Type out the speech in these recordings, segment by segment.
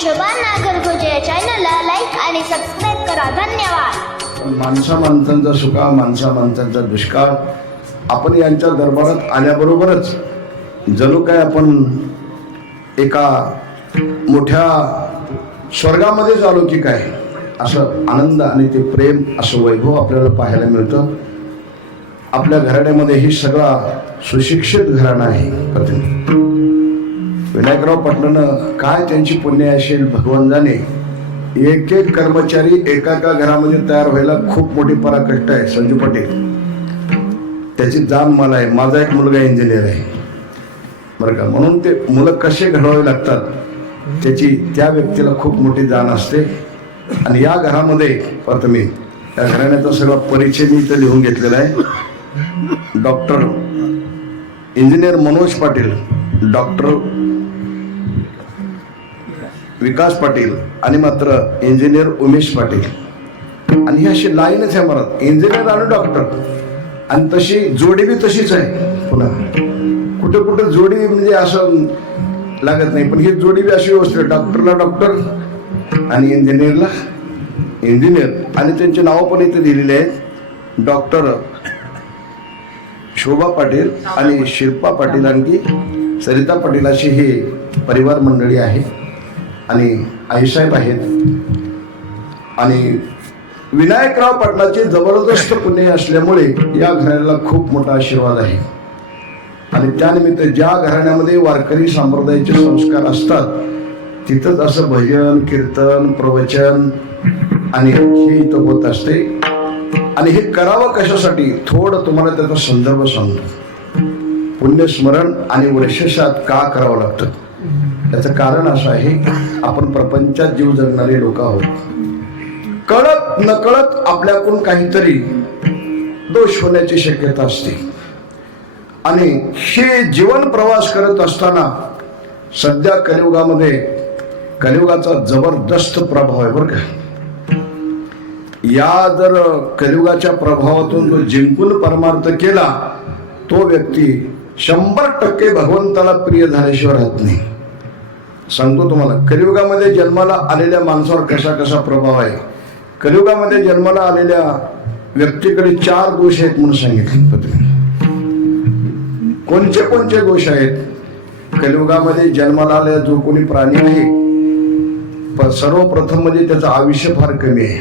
शोभा नागरगोजे या चॅनलला लाईक आणि सबस्क्राईब करा. धन्यवाद. माणसांचा सुका माणसांचा दुष्काळ. आपण यांच्या दरबारात आल्याबरोबरच जणू काय आपण एका मोठ्या स्वर्गामध्येच आलो की काय असं आनंद आणि ते प्रेम असं वैभव आपल्याला पाहायला मिळतं. आपल्या घराण्यामध्ये ही सगळा सुशिक्षित घराणं आहे. विनायकराव पाटलानं काय त्यांची पुण्य असेल भगवान जाणे. एक एक कर्मचारी एका घरामध्ये तयार व्हायला खूप मोठी पराकष्ट आहे. संजू पाटील त्याची जाण मला आहे. माझा एक मुलगा इंजिनियर आहे बरं का. म्हणून ते मुलं कसे घडवावे लागतात त्याची त्या व्यक्तीला खूप मोठी जाण असते. आणि या घरामध्ये मी त्या घराण्याचा सगळा परिचय मी इथं लिहून घेतलेला आहे. Doctor engineer Manoj Patil, doctor Vikas Patil आणि मात्र इंजिनियर उमेश पाटील. आणि ही अशी लाईनच आहे मरात, इंजिनियर आणि डॉक्टर. आणि तशी जोडी बी तशीच आहे. पुन्हा कुठे कुठे जोडी म्हणजे असं लागत नाही, पण ही जोडी बी अशी व्यवस्थित, डॉक्टरला डॉक्टर आणि इंजिनियरला इंजिनियर. आणि त्यांची नावं पण इथे दिलेली आहेत. डॉक्टर शोभा पाटील आणि शिल्पा पाटील आणखी सरिता पाटील अशी ही परिवार मंडळी आहे. आणि आईसाहेब आहेत. आणि विनायकराव पाटलाचे जबरदस्त पुण्य असल्यामुळे या घराण्याला खूप मोठा आशीर्वाद आहे. आणि त्यानिमित्त ज्या घराण्यामध्ये वारकरी संप्रदायाचे संस्कार असतात तिथंच असं भजन कीर्तन प्रवचन आणि हे इथं होत असते. आणि हे करावं कशासाठी थोडं तुम्हाला त्याचा संदर्भ सांगतो. पुण्यस्मरण आणि वर्षशात का करावं लागतं त्याचं कारण असं आहे, आपण प्रपंचात जीव जगणारे लोक आहोत. कळत नकळत आपल्याकडून काहीतरी दोष होण्याची शक्यता असते. आणि हे जीवन प्रवास करत असताना सध्या कलियुगामध्ये कलियुगाचा जबरदस्त प्रभाव आहे बरं का. या जर कलियुगाच्या प्रभावातून जो जिंकून परमार्थ केला तो व्यक्ती 100% भगवंताला प्रिय झाल्याशिवाय राहत नाही. सांगतो तुम्हाला, कलियुगामध्ये जन्माला आलेल्या माणसावर कसा कसा प्रभाव आहे. कलियुगामध्ये जन्माला आलेल्या व्यक्तीकडे 4 दोष आहेत म्हणून सांगितले. कोणते कोणते दोष आहेत. कलियुगामध्ये जन्माला आलेला जो कोणी प्राणी आहे सर्वप्रथम म्हणजे त्याचं आयुष्य फार कमी आहे.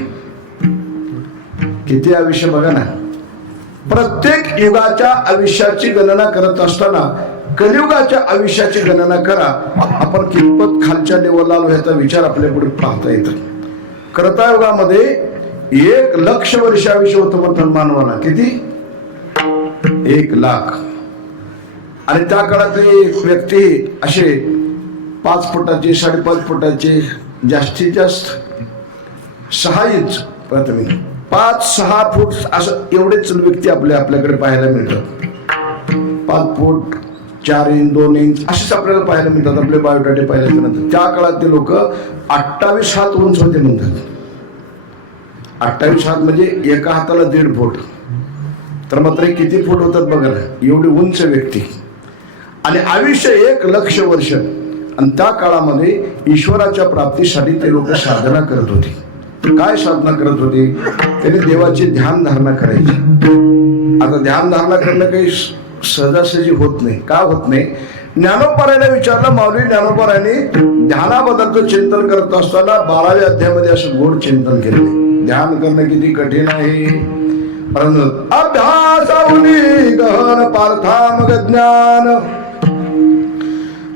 किती आयुष्य बघा ना. प्रत्येक युगाच्या आयुष्याची गणना करत असताना कलियुगाच्या आयुष्याची गणना करा. आपण कितपत खालच्या लेवलला आलो ह्याचा विचार आपल्या पुढे पाहता येतो. कर्तायुगामध्ये 1,00,000 वर्ष आयुष्य होतं म्हणतात मानवाला. किती? 1,00,000. आणि त्या काळातली व्यक्ती असे 5 फुटाचे 5.5 फुटाचे जास्तीत जास्त 6 इंच 5-6 फूट असं एवढेच व्यक्ती आपल्याकडे पाहायला मिळतात. 5 फूट 4 इंच 2 इंच असेच आपल्याला पाहायला मिळतात. आपले बायोडाटे पाहिल्याच्या नंतर त्या काळातले लोक 28 हात उंच होते म्हणतात. 28 हात म्हणजे एका हाताला 1.5 फूट. तर मात्र किती फूट होतात बघा ना, एवढी उंच व्यक्ती. आणि आयुष्य 1,00,000 वर्ष. आणि त्या काळामध्ये ईश्वराच्या प्राप्तीसाठी ते लोक साधना करत होते. काय साधना करत होते? त्यांनी देवाची ध्यान धारणा करायची. आता ध्यान धारणा करणं काही सहजासहजी होत नाही. का होत नाही? ज्ञानोबारायला विचारलं. माऊली ज्ञानोबारायने ध्यानाबद्दलचं चिंतन करत असताना 12व्या अध्यायामध्ये असं गोड चिंतन केले. ध्यान करणं किती कठीण आहे. परंतु अभ्यासाहुनी गहन पार्थामग ज्ञान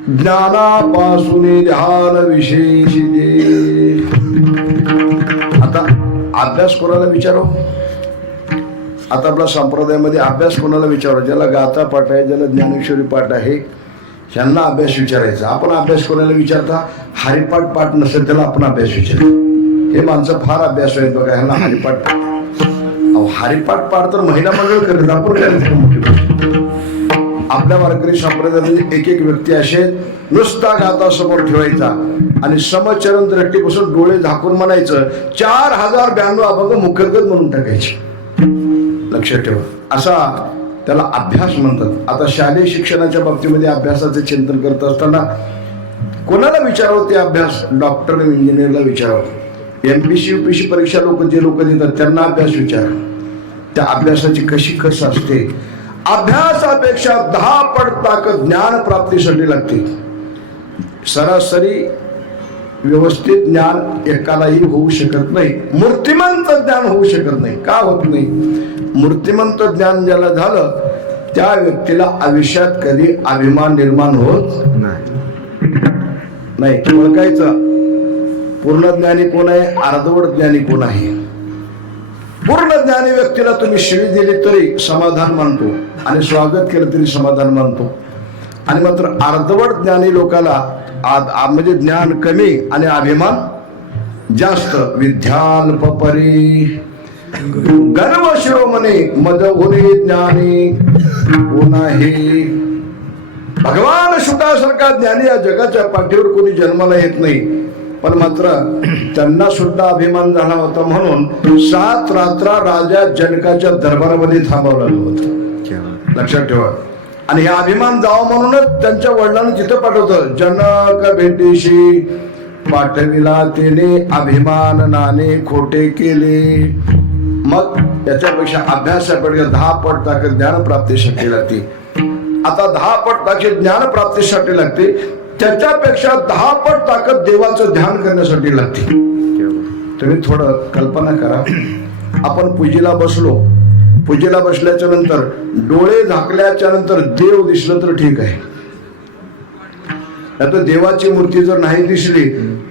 ज्ञानापासून ध्यान विशेष दे. आता अभ्यास कोणाला विचारो? आता आपल्या संप्रदायामध्ये अभ्यास कोणाला विचारो? ज्याला गाथा पाठ आहे, ज्याला ज्ञानेश्वरी पाठ आहे, ह्यांना अभ्यास विचारायचा. आपण अभ्यास कोणाला विचारता? हरिपाठ पाठ नसेल त्याला आपण अभ्यास विचारतो. हे माणसं फार अभ्यास आहेत बघा, ह्यांना हरिपाठ. हरिपाठ पाठ तर महिला मंडळ करत, आपण करायचं मोठी गोष्ट. आपल्या वारकरी संप्रदायामध्ये एक व्यक्ती असे नुसता गाथा समोर ठेवायचा आणि समचरण दृष्टीपासून डोळे झाकून म्हणायचं 4092 अभंग मुखगत म्हणून टाकायचे. लक्षात ठेवा, असा त्याला अभ्यास म्हणतात. आता शालेय शिक्षणाच्या बाबतीमध्ये अभ्यासाचे चिंतन करत असताना कोणाला विचारावं ते अभ्यास? डॉक्टर इंजिनियरला विचारावं. MPC UPC परीक्षा जे लोक देतात त्यांना अभ्यास विचार. त्या अभ्यासाची कशी कस असते? अभ्यासापेक्षा 10 पट ताकद ज्ञान प्राप्तीसाठी लागते. सरासरी व्यवस्थित ज्ञान एकालाही होऊ शकत नाही. मूर्तिमंत ज्ञान होऊ शकत नाही. का होत नाही? मूर्तिमंत ज्ञान ज्याला झालं त्या व्यक्तीला आयुष्यात कधी अभिमान निर्माण होत नाही. ओळखायचं पूर्ण ज्ञानी कोण आहे, अर्धवट ज्ञानी कोण आहे. पूर्ण ज्ञानी व्यक्तीला तुम्ही शिवी दिली तरी समाधान मानतो आणि स्वागत केलं तरी समाधान मानतो. आणि मात्र अर्धवट ज्ञानी लोकाला म्हणजे ज्ञान कमी आणि अभिमान जास्त. विद्याल्पपरी गर्व शिरोमणी मदहुरी ज्ञानी कोणाही. भगवान शुकासारखा ज्ञानी या जगाच्या पाठीवर कोणी जन्माला येत नाही. पण मात्र त्यांना सुद्धा अभिमान झाला होता म्हणून 7 रात्र राजा जनकाच्या दरबारामध्ये थांबावं लागलं होतं. लक्षात ठेवा. आणि हे अभिमान जावं म्हणूनच त्यांच्या वडिलांनी तिथं पाठवतं. जनक भेटीशी पाठविला तिने अभिमान नाने खोटे केले. मग याच्यापेक्षा अभ्यासापेक्षा 10 पट ताकद ज्ञान प्राप्तीसाठी लागते. आता 10 पट ताकद ज्ञान प्राप्तीसाठी लागते. त्याच्यापेक्षा 10 पट ताकद देवाचं ध्यान करण्यासाठी लागते. तुम्ही थोडं कल्पना करा. आपण पूजेला बसलो. पूजेला बसल्याच्या नंतर डोळे झाकल्याच्या नंतर देव दिसलं तर ठीक आहे. आता देवाची मूर्ती जर नाही दिसली,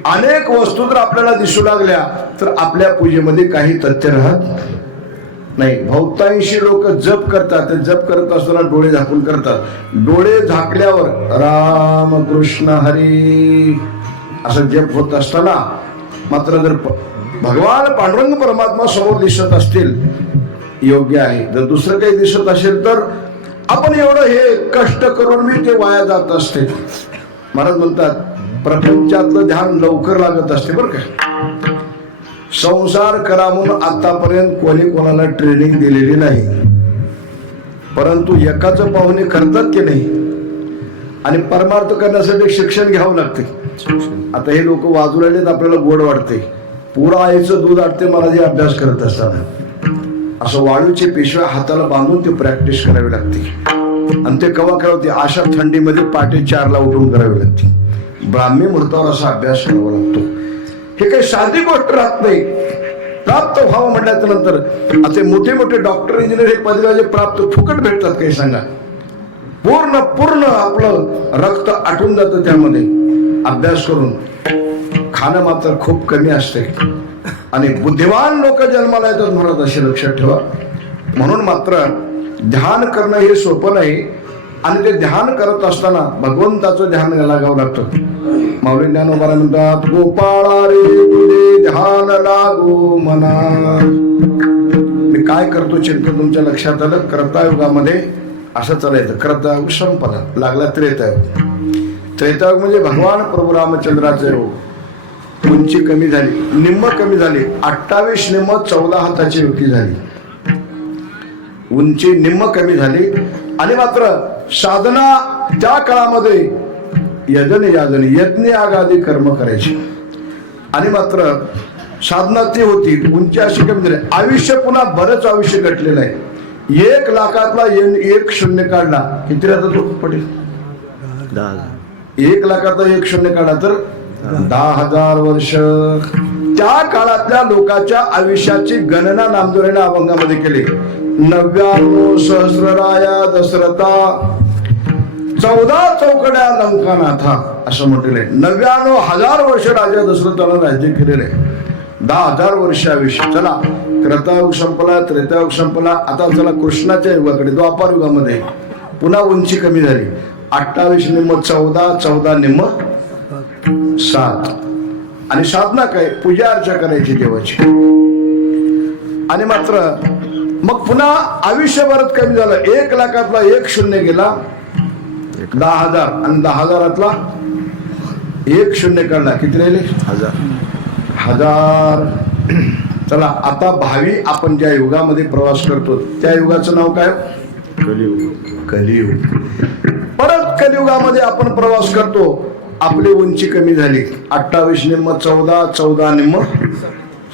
अनेक वस्तू जर आपल्याला दिसू लागल्या तर आपल्या पूजेमध्ये काही तथ्य राहत नाही. बहुतांशी लोक जप करतात. ते जप करत असताना डोळे झाकून करतात. डोळे झाकल्यावर राम कृष्ण हरी असं जप होत असताना मात्र जर भगवान पांडुरंग परमात्मा समोर दिसत असतील योग्य आहे. जर दुसरं काही दिसत असेल तर आपण एवढं हे कष्ट करून मी ते वाया जात असते. महाराज म्हणतात प्रपंचातलं ध्यान लवकर लागत असते बरं का. संसार करा म्हणून आतापर्यंत कोणी कोणाला ट्रेनिंग दिलेली नाही. परंतु एकाचं पाहुणे करतात की नाही. आणि परमार्थ करण्यासाठी शिक्षण घ्यावं लागते. आता हे लोक वाजू राहिलेत आपल्याला गोड वाटते. पुरा आईचं दूध आटते मला जे अभ्यास करत असताना. असं वाळूचे पिशव्या हाताला बांधून ते प्रॅक्टिस करावी लागते. आणि ते कवा करावं? अशा थंडीमध्ये पहाटे 4ला उठून करावी लागते. ब्राह्मी मुहूर्तावर असा अभ्यास करावा लागतो. हे काही साधी गोष्ट राहत नाही. प्राप्त व्हावं म्हटल्याच्या नंतर असे मोठे मोठे डॉक्टर इंजिनियर हे पदव्या प्राप्त फुकट भेटतात. काही सांगा. पूर्ण आपलं रक्त आटून जातं त्यामध्ये अभ्यास करून. खाणं मात्र खूप कमी असते. आणि बुद्धिवान लोक जन्माला येतात म्हणत असे लक्षात ठेवा. म्हणून मात्र ध्यान करणं हे सोपं नाही. आणि ते ध्यान करत असताना भगवंताचं ध्यान लागावं लागतं. माऊली ज्ञानोबा म्हणतात गोपाळा रे तुझे ध्यान लागो मना. मी काय करतो चिंतन तुमच्या लक्षात आलं. कर्तायुगामध्ये असं चालायचं. कर्तायुग संपला, लागला त्रेतायुग. त्रेतायुग म्हणजे भगवान प्रभू रामचंद्राचे उंची कमी झाली, निम्म कमी झाली. 28 निम्म 14 हाताची युती झाली. उंची निम्म कमी झाली. आणि मात्र साधना त्या काळामध्ये यज्ञ यागादी कर्म करायची. आणि मात्र साधना ती होती. उंची अशी कमी झाली. आयुष्य पुन्हा बरंच आयुष्य घटलेलं आहे. 1 लाखातला 1 शून्य काढला किती राहतो तो पटेल? 1 लाखातला 1 शून्य काढला तर 10,000 वर्ष. त्या काळातल्या लोकांच्या आयुष्याची गणना नामदेवाने अभंगामध्ये केली. 99 सहस्रराया दशरथा 14 चौकड्या लंकानाथा असं म्हटलेलं आहे. 99,000 वर्ष राजा दशरथानं राज्य केलेलं आहे. 10,000 वर्ष आयुष्य. चला कृतायुग संपला, त्रेतायुग संपला. आता चला कृष्णाच्या युगाकडे. द्वापार युगामध्ये पुन्हा उंची कमी झाली. 28 निम्म 14, 14 निम्म 7. आणि साधना काय? पूजा अर्चा करायची देवाची. आणि मात्र मग पुन्हा आयुष्य बरंच कमी झालं. 1 लाखातला 1 शून्य गेला 10,000. आणि 10,000तला 1 शून्य काढला किती राहिले? 1000. चला आता भावी आपण ज्या युगामध्ये प्रवास करतो त्या युगाचं नाव काय? कलियुग. कलियुग. परत कलियुगामध्ये आपण प्रवास करतो. आपली उंची कमी झाली. 28 निम्म 14, 14 निम्म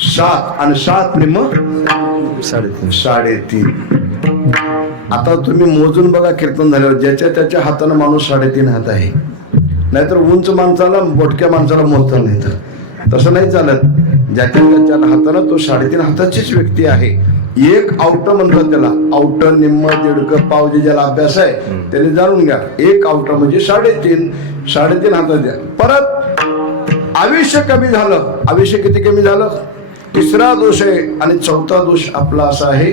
7 आणि 7 निम्म 3.5. आता तुम्ही मोजून बघा कीर्तन झाल्यावर ज्याच्या त्याच्या हातानं माणूस 3.5 हात आहे. नाहीतर उंच माणसाला बोटक्या माणसाला मोजता नाही. तर तसं नाही चालत. ज्याच्या त्याच्या हातानं तो 3.5 हाताचीच व्यक्ती आहे. एक आवट म्हणतात त्याला. आवट निम्म दीडकं पाव जे ज्याला अभ्यास आहे त्याने जाणून घ्या. एक आवट म्हणजे 3.5 हातात द्या. परत आयुष्य कमी झालं. आयुष्य किती कमी झालं? 3रा दोष आहे. आणि 4था दोष आपला असा आहे,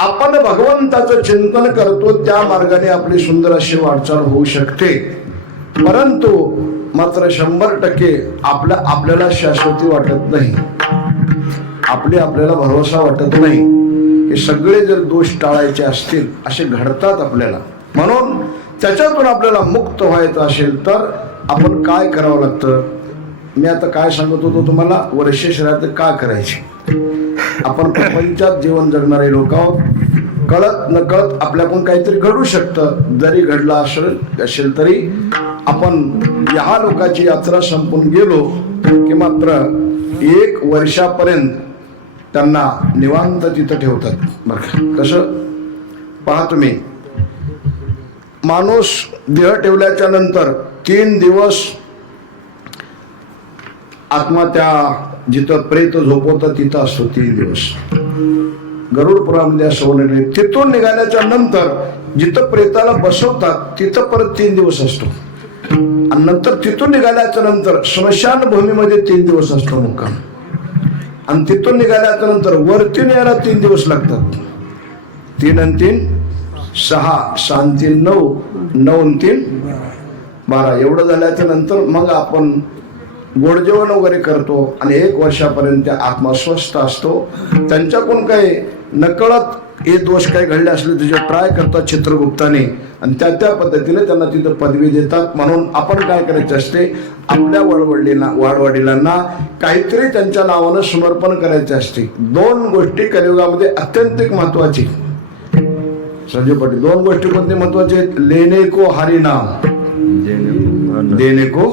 आपण भगवंताचं चिंतन करतो त्या मार्गाने आपली सुंदर अशी वाटचाल होऊ शकते. परंतु मात्र 100% आपल्याला शाश्वती वाटत नाही. आपल्याला भरोसा वाटत नाही. हे सगळे जर दोष टाळायचे असतील असे घडतात आपल्याला. म्हणून त्याच्यातून आपल्याला मुक्त व्हायचं असेल तर आपण काय करावं लागतं? मी आता काय सांगत होतो तुम्हाला, वर्षे श्राद्ध का करायचे. आपण प्रपंचात जीवन जगणारे लोक आहोत. कळत नकळत आपल्याकडून काहीतरी घडू शकतं. जरी घडला असेल तरी आपण ह्या लोकांची यात्रा संपून गेलो की मात्र 1 वर्षापर्यंत त्यांना निवांत तिथं ठेवतात. बरं कसं पहा तुम्ही, माणूस देह ठेवल्याच्या नंतर 3 दिवस आत्मा त्या जिथं प्रेत झोपवतं तिथं असतो. 3 दिवस गरुड पुराणमध्ये असं वर्णिले. तिथून निघाल्याच्या नंतर जिथं प्रेताला बसवतात तिथं परत 3 दिवस असतो. आणि नंतर तिथून निघाल्याच्या नंतर स्मशानभूमीमध्ये 3 दिवस असतो मुक्काम. आणि तिथून निघाल्याच्या नंतर वरती यायला 3 दिवस लागतात. 3 आणि 3 6, 6 आणि 3 9, 9 आणि 3 12. एवढं झाल्याच्या नंतर मग आपण गोड जेवण वगैरे करतो. आणि 1 वर्षापर्यंत त्या आत्मा स्वस्थ असतो. त्यांच्याकडून काही नकळत हे दोष काही घडले असले तुझे ट्राय करतात चित्रगुप्ताने. आणि त्या पद्धतीने त्यांना तिथं पदवी देतात. म्हणून आपण काय करायचं असते, आपल्या वाडवडिलांना काहीतरी त्यांच्या नावानं समर्पण करायचे असते. 2 गोष्टी कलियुगामध्ये अत्यंत महत्वाची. संजय पाटील 2 गोष्टी कोणते महत्वाचे आहेत? लेने को हरिनाम, देने को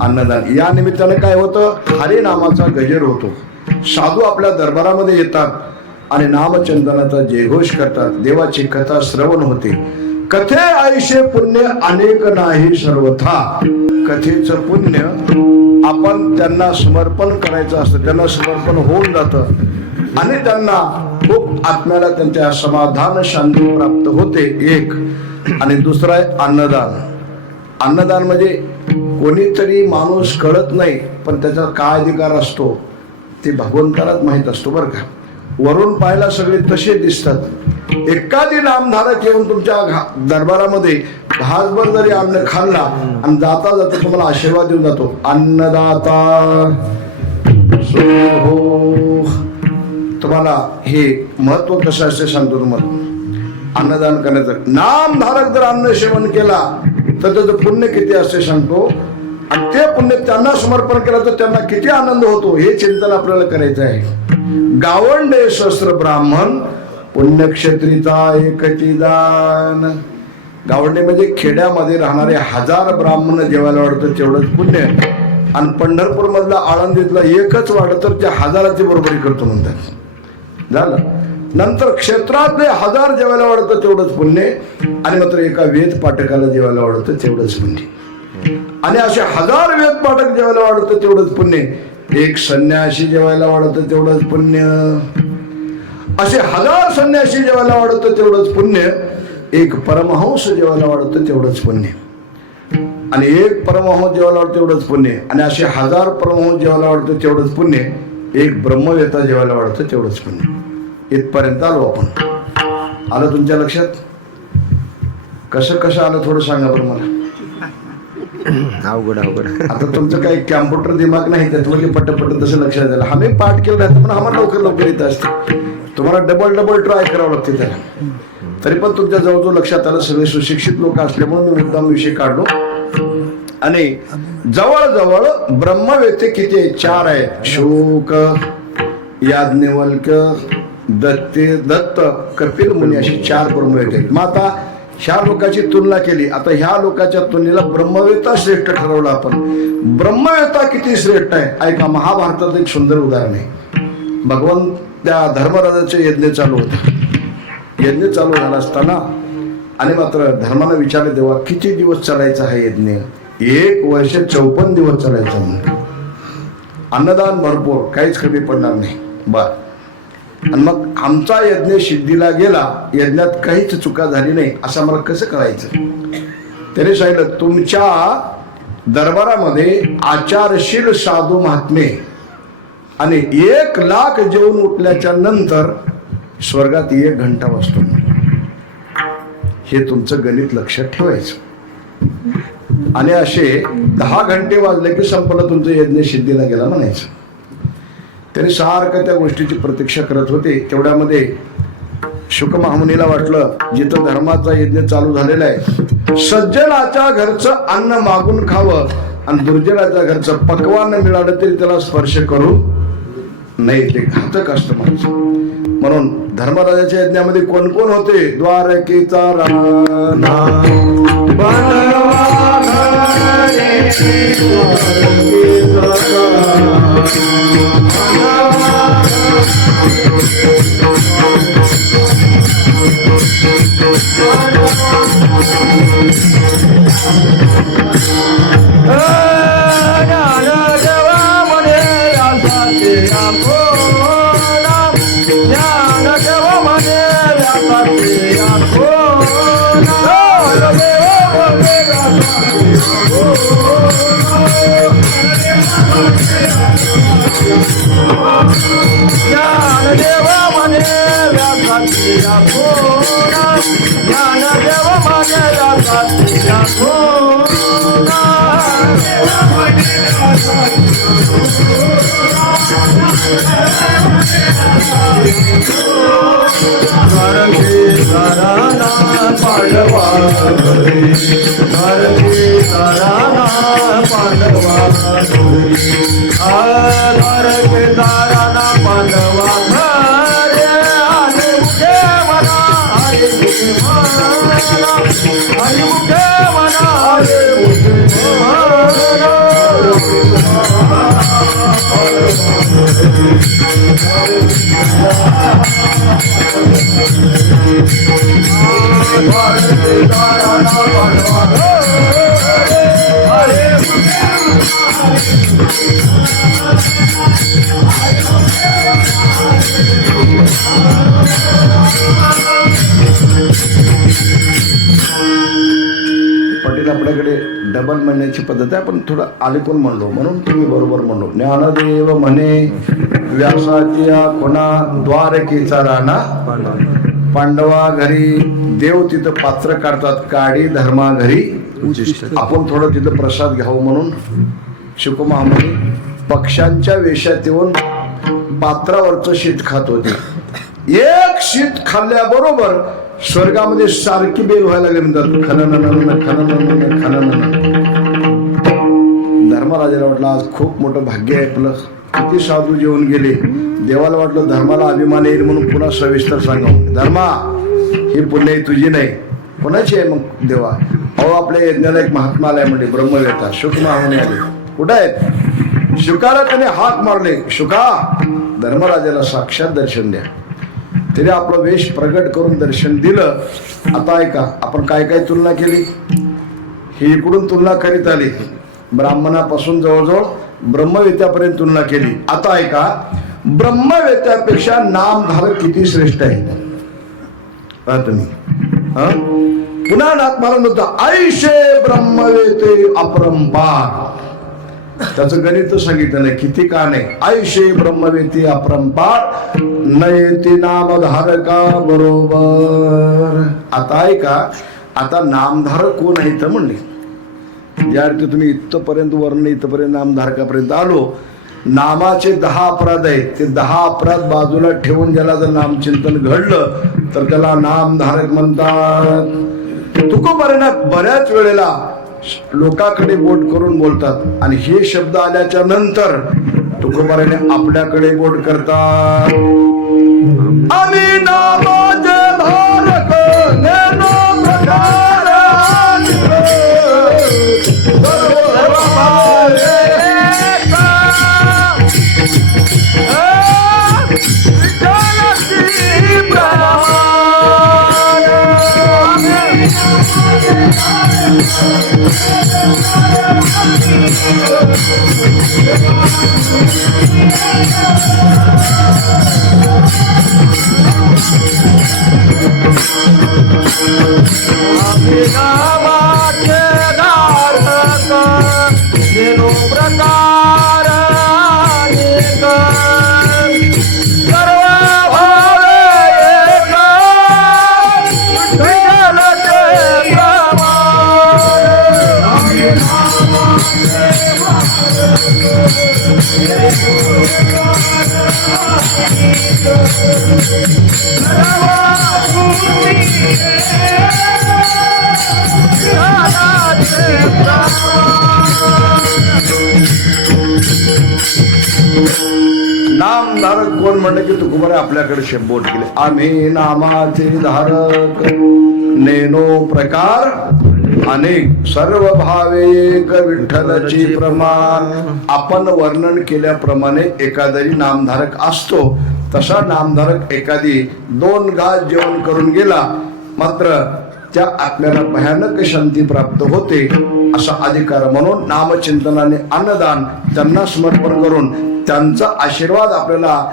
अन्नदान. या निमित्तानं काय होतं, हरिनामाचा गजर होतो. साधू आपल्या दरबारामध्ये येतात आणि नामचंदनाचा जयघोष करतात. देवाची कथा श्रवण होते. कथे आयुष्य पुण्य अनेक नाही सर्वथा. कथेचं पुण्य आपण त्यांना समर्पण करायचं असतं. त्यांना समर्पण होऊन जातं आणि त्यांना खूप आत्म्याला त्यांच्या समाधान शांती प्राप्त होते. एक. आणि दुसरं आहे अन्नदान. अन्नदान म्हणजे कोणीतरी माणूस कळत नाही पण त्याचा काय अधिकार असतो ते भगवंतालाच माहीत असतो. बरं का, वरून पाहायला सगळे तसे दिसतात. एखादी नामधारक येऊन तुमच्या दरबारामध्ये घासभर जरी अन्न खाल्ला आणि जाता जाता तुम्हाला आशीर्वाद देऊन जातो, अन्नदाता सोहो. तुम्हाला हे महत्व कसं असते सांगतो तुम्हाला. अन्नदान करण्याचं, नामधारक जर अन्न सेवन केला तर त्याचं पुण्य किती असते सांगतो. आणि ते पुण्य त्यांना समर्पण केलं तर त्यांना किती आनंद होतो हे चिंतन आपल्याला करायचं आहे. गावंडे सहस्र ब्राह्मण पुण्यक्षेत्रीचा एकची दान. गावंडे म्हणजे खेड्यामध्ये राहणारे 1000 ब्राह्मण जेवायला वाढतं तेवढंच पुण्य. आणि पंढरपूर मधला आळंदीतला एकच वाढत तर त्या 1000ची बरोबरी करतो म्हणतात. झालं. नंतर क्षेत्रातले 1000 जेवायला वाढतं तेवढंच पुण्य. आणि मात्र एका वेद पाठकाला जेवायला वाढतं तेवढंच पुण्य. आणि असे 1000 वेद पाठक जेवायला वाढतं तेवढंच पुण्य. एक संन्यासी जेवायला वाढतं तेवढंच पुण्य. असे 1000 संन्यासी जेवायला वाढतं तेवढंच पुण्य. एक परमहंस जेवायला वाढतं तेवढंच पुण्य. आणि एक परमहंस जेवायला वाढतं तेवढंच पुण्य. आणि असे 1000 परमहंस जेवायला वाढतं तेवढंच पुण्य. एक ब्रह्मवेता जेवायला वाढतं तेवढंच पुण्य. इथपर्यंत आलो आपण. आलं तुमच्या लक्षात? कसं आलं थोडं सांगा बरं मला. अवघड. आता तुमचं काही कॅम्प्युटर दिमाग नाही त्याच्यामध्ये पटपट तसं लक्षात झालं. आम्ही पाठ केलं नाही पण आम्हाला लवकर येत असते. तुम्हाला डबल ट्राय करावं लागते त्याला. तरी पण तुमच्या जवळजवळ लक्षात आलं. सगळे सुशिक्षित लोक असल्यामुळे मी मुद्दाम विषय काढलो. आणि जवळजवळ ब्रह्मवेते किती 4 आहेत. शोक, याज्ञवल्क्य, दत्त, कपिल मुनी अशी 4 ब्रह्मवेते आहेत. मग आता ह्या लोकांची तुलना केली. आता ह्या लोकांच्या तुलनेला ब्रह्मवेत्ता श्रेष्ठ ठरवला आपण. ब्रह्मवेत्ता किती श्रेष्ठ आहे ऐका. महाभारतात एक सुंदर उदाहरण आहे. भगवान त्या धर्मराजाचे यज्ञ चालू होते. यज्ञ चालू झाला असताना आणि मात्र धर्मानं विचारले तेव्हा किती दिवस चालायचा हा यज्ञ. 1 वर्ष 54 दिवस चालायचा म्हणून. अन्नदान भरपूर, काहीच कमी पडणार नाही. बर. आणि मग आमचा यज्ञ सिद्धीला गेला, यज्ञात काहीच चुका झाली नाही, असं मला कसं करायचं. त्याने सांगितलं तुमच्या दरबारामध्ये आचारशील साधू महात्मे आणि 1 लाख जेवून उठल्याच्या नंतर स्वर्गात 1 घंटा वाजतो. हे तुमचं गणित लक्षात ठेवायचं. आणि असे 10 घंटे वाजले की संपलं तुमचं यज्ञ सिद्धीला गेला म्हणायचं. त्याने सारखं त्या गोष्टीची प्रतीक्षा करत होते. तेवढ्यामध्ये शुक महामुनीला वाटलं जिथं धर्माचा यज्ञ चालू झालेला आहे, सज्जनाच्या घरचं अन्न मागून खावं आणि दुर्जनाच्या घरचं पक्वान मिळालं तरी त्याला स्पर्श करू नाही, ते घातक असतं म्हणायचं. म्हणून धर्मराजाच्या यज्ञामध्ये कोण कोण होते. द्वारकेचा राणा पाटील आपल्याकडे डबल म्हणण्याची पद्धत आहे. आपण थोडं आलेकून म्हणलो म्हणून तुम्ही बरोबर म्हणलो. ज्ञानदेव म्हणे व्यासाच्या कोणा द्वारकेचा राणा पांडवा घरी. देव तिथं पात्र काढतात, काडी धर्मा घरी. आपण थोडं तिथं प्रसाद घ्यावं म्हणून शुक महामुनी पक्ष्यांच्या वेशात येऊन पात्रावरचं शीत खात होते. 1 शीत खाल्ल्याबरोबर स्वर्गामध्ये सारखी बेल व्हायला लागली म्हणतात. खनन. धर्मराजाला वाटलं आज खूप मोठं भाग्य आहे आपलं, किती साधू जेवून गेले. देवाला वाटलं धर्माला अभिमान येईल म्हणून पुन्हा सविस्तर सांगावं. धर्मा ही पुण्य तुझी नाही, कोणाची आहे मग देवा. अहो आपल्या यज्ञाला एक महात्मा आलाय म्हणजे ब्रह्मवेत्ता. शुक महामुनी आले. कुठं आहेत. शुकाला त्याने हाक मारले. शुका धर्मराजाला साक्षात दर्शन द्या. त्याने आपलं वेश प्रगट करून दर्शन दिलं. आता ऐका आपण काय काय तुलना केली. ही इकडून तुलना करीत आली, ब्राह्मणापासून जवळजवळ ब्रह्मवेत्यापर्यंत तुलना केली. आता ऐका ब्रह्मवेत्यापेक्षा नामधारक किती श्रेष्ठ आहे तुम्ही. पुन्हा नाथ महाराज होता ऐशे ब्रह्मवेते अपरंपार. त्याचं गणित सांगितलं नाही किती का नाही. ऐशे ब्रह्मवेती अपरंपार नयती नामधारका बरोबर. आता ऐका आता नामधारक कोण आहे तर म्हणले. ज्या अर्थी तुम्ही इथपर्यंत वर्ण इथपर्यंत नामधारकापर्यंत आलो. नामाचे 10 अपराध आहेत. ते 10 अपराध बाजूला ठेवून ज्याला जर नामचिंतन घडलं तर त्याला नामधारक म्हणतात. तुकोबारायणात बऱ्याच वेळेला लोकांकडे बोट करून बोलतात आणि हे शब्द आल्याच्या नंतर तुकोबारायणे आपल्याकडे बोट करतात. आम्ही नामाचे धारक नेनो प्रकाश नामाचे धारक जणू प्रकार अनेक, सर्व भाव एक, विठ्ठलाचे नाम धारक कोण म्हणलं की तुकोबाने आपल्याकडे शब्द केले. आम्ही नामाचे धारक नेनो प्रकार अनेक, सर्व भावे एक, विठ्ठलाची प्रमाण. आपण वर्णन केल्याप्रमाणे एखादाही नामधारक असतो, तसा नामधारक एखादी 2 घास जेवण करून गेला मात्र त्या आत्म्याला भयानक शांती प्राप्त होते असा अधिकार. म्हणून नामचिंतनाने अन्नदान त्यांना समर्पण करून त्यांचा आशीर्वाद आपल्याला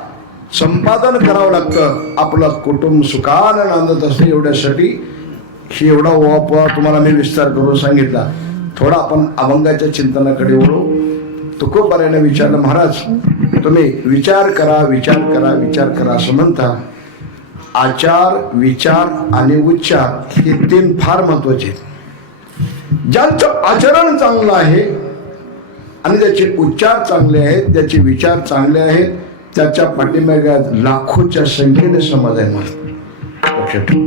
संपादन करावं लागतं. आपलं कुटुंब सुखाने नांदत असते. एवढ्यासाठी ही एवढा ओवा तुम्हाला मी विस्तार करून सांगितला. थोडा आपण अभंगाच्या चिंतनाकडे वळू. तुकोबाराने विचारलं, महाराज तुम्ही विचार करा विचार करा विचार करा असं म्हणता. आचार, विचार आणि उच्चार हे 3 फार महत्वाचे. ज्यांचं आचरण चांगलं आहे आणि ज्याचे उच्चार चांगले आहेत, ज्याचे विचार चांगले आहेत, त्याच्या पाठीमागे लाखोच्या संख्येने समाज आहे. लक्षात ठेव.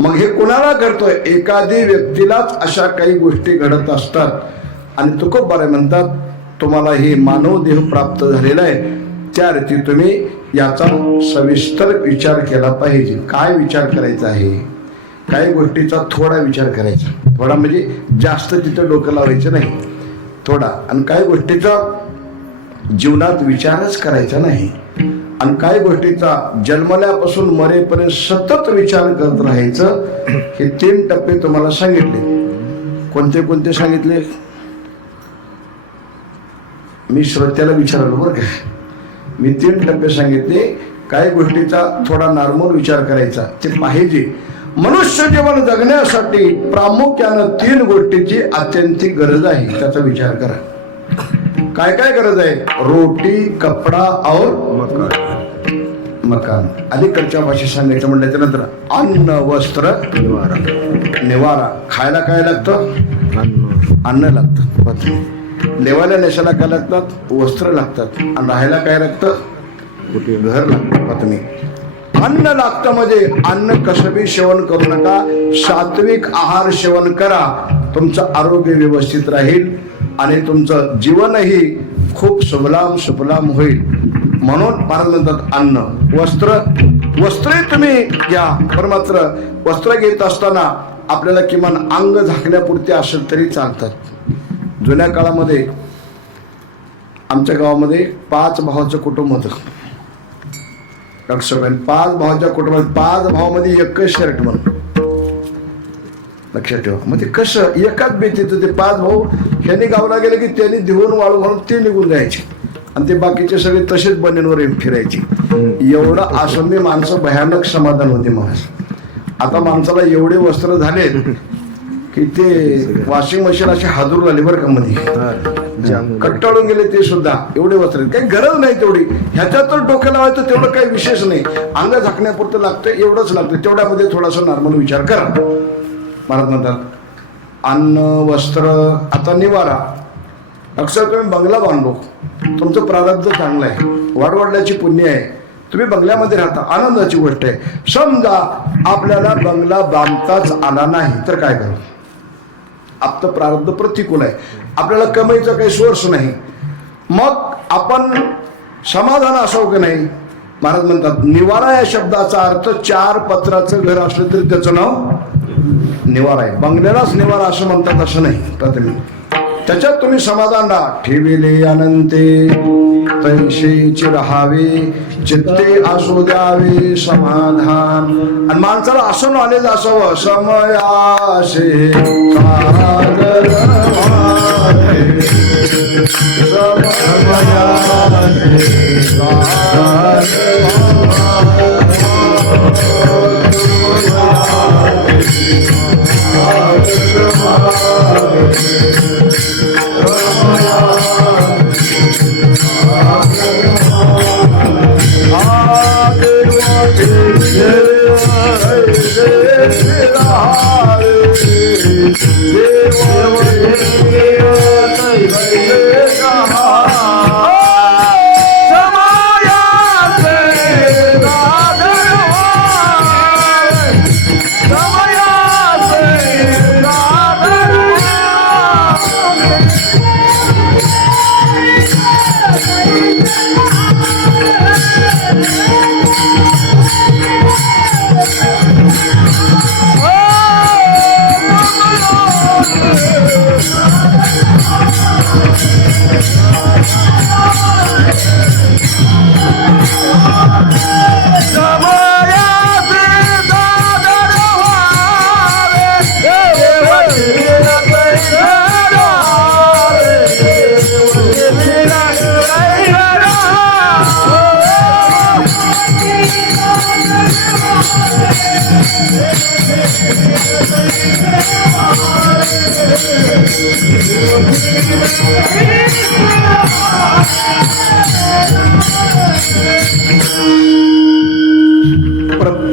मग हे कुणाला घडतोय? एखादी व्यक्तीलाच अशा काही गोष्टी घडत असतात. आणि तुकोबारे म्हणतात तुम्हाला हे मानव देह प्राप्त झालेला आहे, त्या रीती तुम्ही याचा सविस्तर विचार केला पाहिजे. काय विचार करायचा आहे? काही गोष्टीचा थोडा विचार करायचा. थोडा म्हणजे जास्त तिथं डोकं लावायचं नाही, थोडा. आणि काही गोष्टीचा जीवनात विचारच करायचा नाही. आणि काही गोष्टीचा जन्मल्यापासून मरेपर्यंत सतत विचार करत राहायचं. हे 3 टप्पे तुम्हाला सांगितले. कोणते कोणते सांगितले? मी श्रोत्याला विचारलो बरं का. मी 3 टप्पे सांगितले. काही गोष्टीचा थोडा नॉर्मल विचार करायचा, ते पाहिजे. मनुष्य जीवन जगण्यासाठी प्रामुख्यानं 3 गोष्टीची अत्यंतिक गरज आहे, त्याचा विचार करा. काय काय गरज आहे? रोटी, कपडा और मकान. अलीकडच्या भाषेत सांगायचं म्हटलं त्यानंतर अन्न, वस्त्र, निवारा. खायला काय लागतं? अन्न लागतं. लेवायला नेसायला काय लागतात? वस्त्र लागतात. आणि राहायला काय लागतं? घर लागतं. पत्नी. अन्न लागतं म्हणजे अन्न कसं बी सेवन करू नका, सात्विक आहार सेवन करा. तुमचं आरोग्य व्यवस्थित राहील आणि तुमचं जीवनही खूप सुबलाम सुफलाम होईल. म्हणून महाराज म्हणतात अन्न. वस्त्र तुम्ही घ्या, पण मात्र वस्त्र घेत असताना आपल्याला किमान अंग झाकण्यापुरते असेल तरी चालतात. जुन्या काळामध्ये आमच्या गावामध्ये 5 भावाचं कुटुंब होतं. 5 भावाच्या कुटुंबात 5 भावामध्ये एकच शर्ट म्हणून. लक्षात ठेवा. म्हणजे कसं एकाच बेतीचं ते 5 भाऊ. ह्यांनी गावाला गेले की त्यांनी दिवून वाळू म्हणून ते निघून जायचे आणि ते बाकीचे सगळे तसेच बनेनवर फिरायचे. एवढं असून मी माणसं भयानक समाधान होते महाराज. आता माणसाला एवढे वस्त्र झाले की ते वॉशिंग मशीन अशी हादूर झाली बरं का. मध्ये कट्टाळून गेले ते सुद्धा. एवढे वस्त्र काही गरज नाही तेवढी. ह्याच्यातच डोकं लावायचं तेवढं काही विशेष नाही. अंग झाकण्यापुरतं लागतं, एवढंच लागतं. तेवढ्यामध्ये थोडासा नॉर्मल विचार करा. महाराज म्हणतात अन्न, वस्त्र, आता निवारा. अक्षर तुम्ही बंगला बांधलो, तुमचं प्रारब्ध चांगलं आहे, वाडवडिलाची पुण्य आहे, तुम्ही बंगल्यामध्ये राहता, आनंदाची गोष्ट आहे. समजा आपल्याला बंगला बांधताच आला नाही तर काय करू? आपलं प्रारब्ध प्रतिकूल आहे, आपल्याला कमाईचा काही सोर्स नाही. मग आपण समाधान असावं की नाही? महाराज म्हणतात निवारा या शब्दाचा अर्थ 4 पत्राचं घर असलं तरी त्याचं नाव निवारा आहे. बंगल्यालाच निवारा असं म्हणतात असं नाही. त्याच्यात तुम्ही समाधान राहा. ठेविले अनंते तैशेची राहावे, चित्ते असू द्यावे समाधान. आणि माणसाला असं नॉलेज असावं, समयाशे सागर व्हावे, समयाशे सागर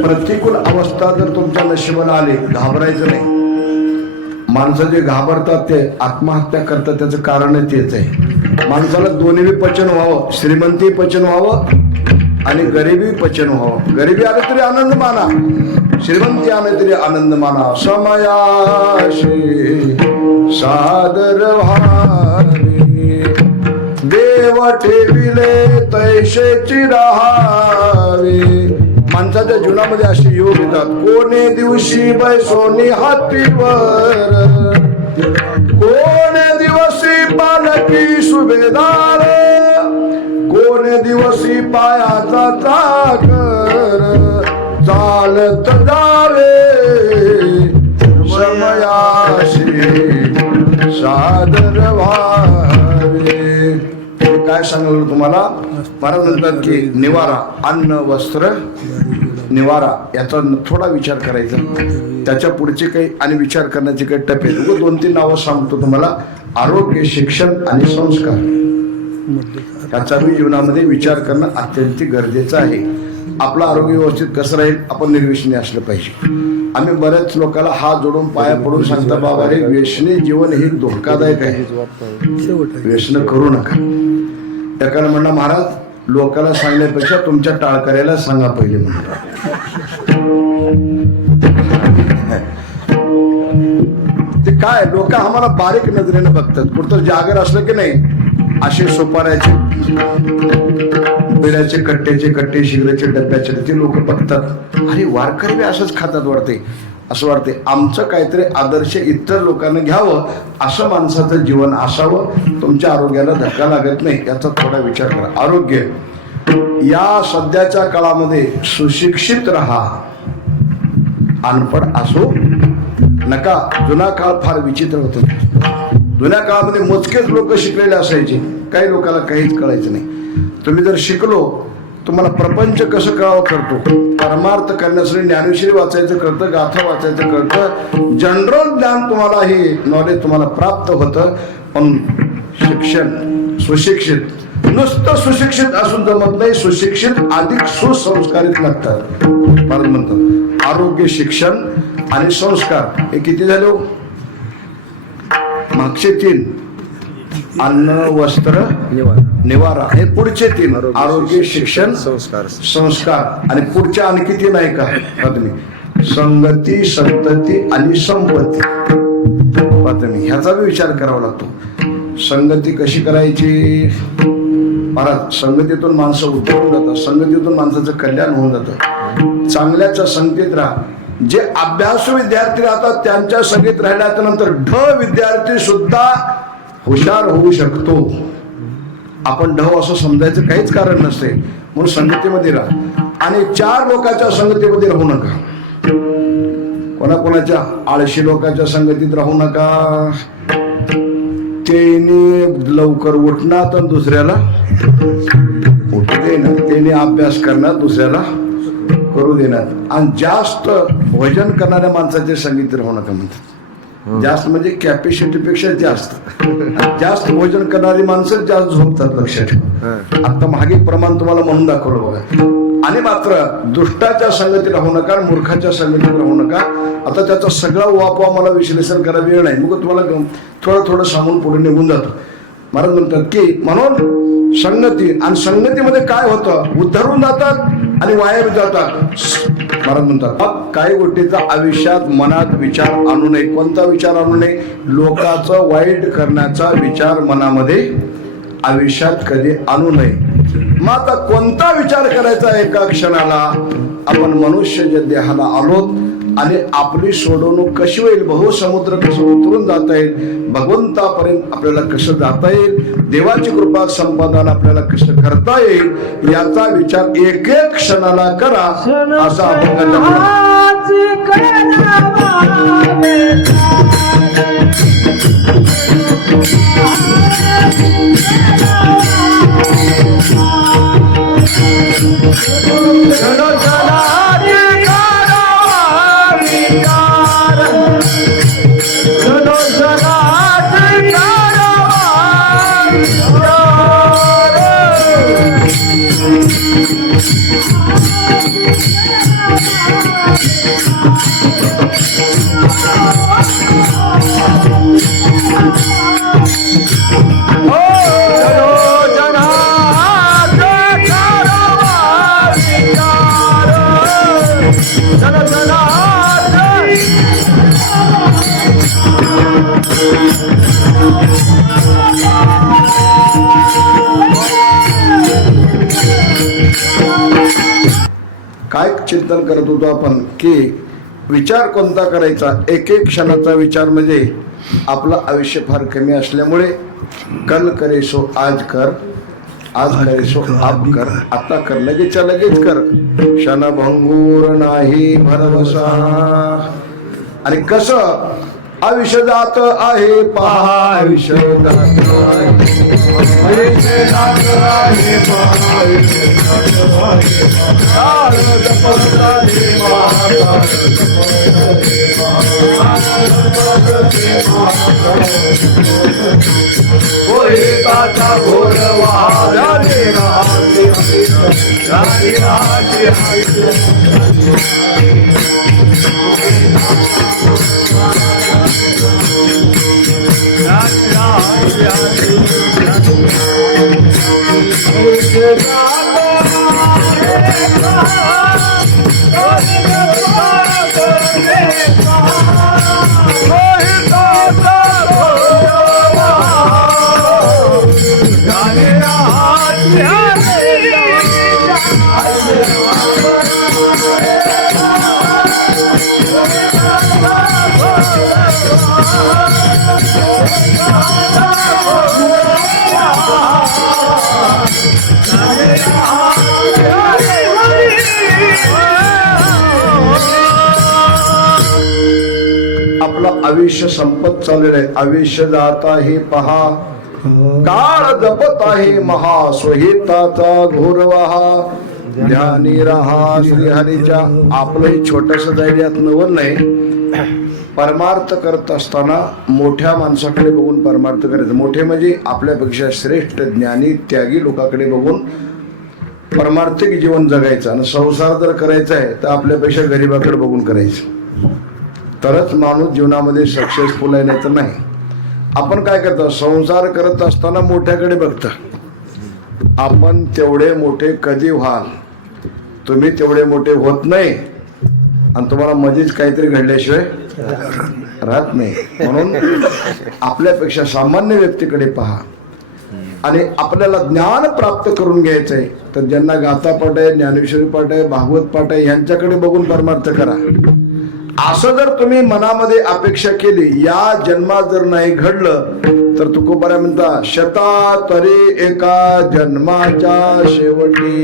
प्रतिकूल अवस्था जर तुमच्या नशिबाला आली, घाबरायचं नाही. माणसं जे घाबरतात ते आत्महत्या करतात, त्याचं कारण तेच आहे. माणसाला दोन्ही पचन व्हावं, श्रीमंती पचन व्हावं आणि गरिबी पचन व्हावं. गरिबी आले तरी आनंद माना, श्रीमंती आले तरी आनंद माना. समयाशी सादर व्हावे, देव ठेविले तैशेची राहावे. माणसाच्या जीवनामध्ये असे योग येतात. कोणे दिवशी बैसोनी हातीवर, कोणे दिवशी पालकी सुभेदार, कोणे दिवशी पायाचा चाकर, चालत जावे समयाशी सादर व्हावे. काय सांगलं तुम्हाला? महाराज म्हणतात की निवारा, अन्न वस्त्र निवारा, याचा थोडा विचार करायचा. त्याच्या पुढचे काही आणि विचार करण्याचे काही टप्पे 2-3 नावं सांगतो तुम्हाला. आरोग्य, शिक्षण आणि संस्कार, याचा मी जीवनामध्ये विचार करणं अत्यंत गरजेचं आहे. आपलं आरोग्य व्यवस्थित कसं राहील, आपण निर्व्यसनी असलं पाहिजे. आम्ही बऱ्याच लोकांना हात जोडून पाया पडून सांगता, बाबा रे व्यसनी जीवन हे धोकादायक आहे, व्यसन करू नका. एकाला म्हणणं, महाराज लोकांना सांगण्यापेक्षा तुमच्या टाळकऱ्याला सांगा पहिले म्हणतात. ते काय लोक आम्हाला बारीक नजरेने बघतात. कुठं जागर असलं की नाही, असे सुपाऱ्याचे, बिड्याचे कट्टे, शिगरेचे डब्याचे ते लोक बघतात. अरे वारकरी असंच खातात वाटते, असं वाटते. आमचं काहीतरी आदर्श इतर लोकांना घ्यावं, असं माणसाचं जीवन असावं. तुमच्या आरोग्याला धक्का लागत नाही, याचा थोडा विचार करा. आरोग्य, या सध्याच्या काळामध्ये सुशिक्षित राहा, अनपढ असो नका. जुना काळ फार विचित्र होता. जुन्या काळामध्ये मोजकेच लोक शिकलेले असायचे, काही लोकांना काहीच कळायचं नाही. तुम्ही जर शिकलो, तुम्हाला प्रपंच कसं कळावं करतो, परमार्थ करण्यासाठी ज्ञानेश्वरी वाचायचं कळतं, गाथा वाचायचं कळतं, जनरल ज्ञान तुम्हाला हे नॉलेज तुम्हाला प्राप्त होतं. पण शिक्षण, सुशिक्षित, नुसतं सुशिक्षित असून जमत नाही, सुशिक्षित अधिक सुसंस्कारित लागतात. मला म्हणतात आरोग्य, शिक्षण आणि संस्कार हे किती झाले? मागचे 3, अन्न वस्त्र निवारा, हे पुढचे 3. आरोग्य, शिक्षण, संस्कार. आणि पुढच्या आणखी 3 आहे का? संगती, संतती आणि संपत्ती. ह्याचा बी विचार करावा लागतो. संगती कशी करायची? महाराज, संगतीतून माणसं उठवून जातात, संगतीतून माणसाचं कल्याण होऊन जातं. चांगल्याच्या संगतीत राहा. जे अभ्यासू विद्यार्थी राहतात त्यांच्या संगतीत राहिल्याच्या नंतर विद्यार्थी सुद्धा हुशार होऊ शकतो. आपण ढव असं समजायचं काहीच कारण नसते. म्हणून संगतीमध्ये राहा आणि 4 लोकांच्या संगतीमध्ये राहू नका. कोणाकोणाच्या आळशी लोकांच्या संगतीत राहू नका. त्याने लवकर उठणार तर दुसऱ्याला उठू देणार, त्याने अभ्यास करणार दुसऱ्याला करू देणार. आणि जास्त भोजन करणाऱ्या माणसाच्या संगतीत राहू नका म्हणतात. जास्त म्हणजे कॅपॅसिटी पेक्षा जास्त भोजन करणारी माणसं जास्त झोपतात. लक्षात ठेवा. आता मागे प्रमाण तुम्हाला म्हणून दाखवलं बघा. आणि मात्र दुष्टाच्या संगतीत राहू नका, मूर्खाच्या संगतीत राहू नका. आता त्याचा सगळा वापवा मला विश्लेषण करायला वेळ नाही, मग तुम्हाला थोडं सांगून पुढे निघून जातो. महाराज म्हणतात की म्हणून संगती आणि संगतीमध्ये काय होतं, उद्धरून जातात आणि वाया जातात. महाराज म्हणतात काही गोष्टीचा आयुष्यात मनात विचार आणू नये. कोणता विचार आणू नये? लोकांचं वाईट करण्याचा विचार मनामध्ये आयुष्यात कधी आणू नये. मग आता कोणता विचार करायचा? एका क्षणाला आपण मनुष्य जे देहाला आलोत आणि आपली सोडवणूक कशी होईल, बहुसमुद्र कसं उतरून जाता येईल, भगवंतापर्यंत आपल्याला कसं जाता येईल, देवाची कृपा संपादन आपल्याला कसं करता येईल, याचा विचार एक एक क्षणाला करा. असा आपण काय चिंतन करत होतो आपण की विचार कोणता करायचा. एक एक क्षणाचा विचार म्हणजे आपलं आयुष्य फार कमी असल्यामुळे कल करे सो आज कर, आज करे सो अब कर, आता कर, लगेच लगेच कर. क्षणभंगूर नाही भरवसा. आणि कसं आयुष्य जात आहे पहा, आयुष्य जात आहे, आयुष्य जात आहे पहा, आयुष्य जात आहे पहा. आपलं आयुष्य संपत चाललेलं आहे. आयुष्य जात आहे पहा, काळ जपत आहे महा, स्वहिताचा घोर वहा, ध्यानी रहा श्रीहरीच्या. आपलंही छोटस दैर्यात नवल नाही. परमार्थ करत असताना मोठ्या माणसाकडे बघून परमार्थ करायचं. मोठे म्हणजे आपल्यापेक्षा श्रेष्ठ ज्ञानी त्यागी लोकांकडे बघून परमार्थिक जीवन जगायचं. आणि संसार जर करायचा आहे तर आपल्यापेक्षा गरीबाकडे बघून करायचं, तरच माणूस जीवनामध्ये सक्सेसफुल आहे, नाही तर नाही. आपण काय करतो, संसार करत असताना मोठ्याकडे बघता. आपण तेवढे मोठे कधी व्हाल, तुम्ही तेवढे मोठे होत नाही आणि तुम्हाला मध्येच काहीतरी घडल्याशिवाय राहत नाही. म्हणून आपल्यापेक्षा सामान्य व्यक्तीकडे पहा आणि आपल्याला ज्ञान प्राप्त करून घ्यायचंय तर ज्यांना गाथा पाठ आहे, ज्ञानेश्वरी पाठ आहे, भागवत पाठ आहे, यांच्याकडे बघून परमार्थ करा. असं जर तुम्ही मनामध्ये अपेक्षा केली, या जन्मात जर नाही घडलं तर तुकोबारा म्हणता शता तरी एका जन्माच्या शेवटी.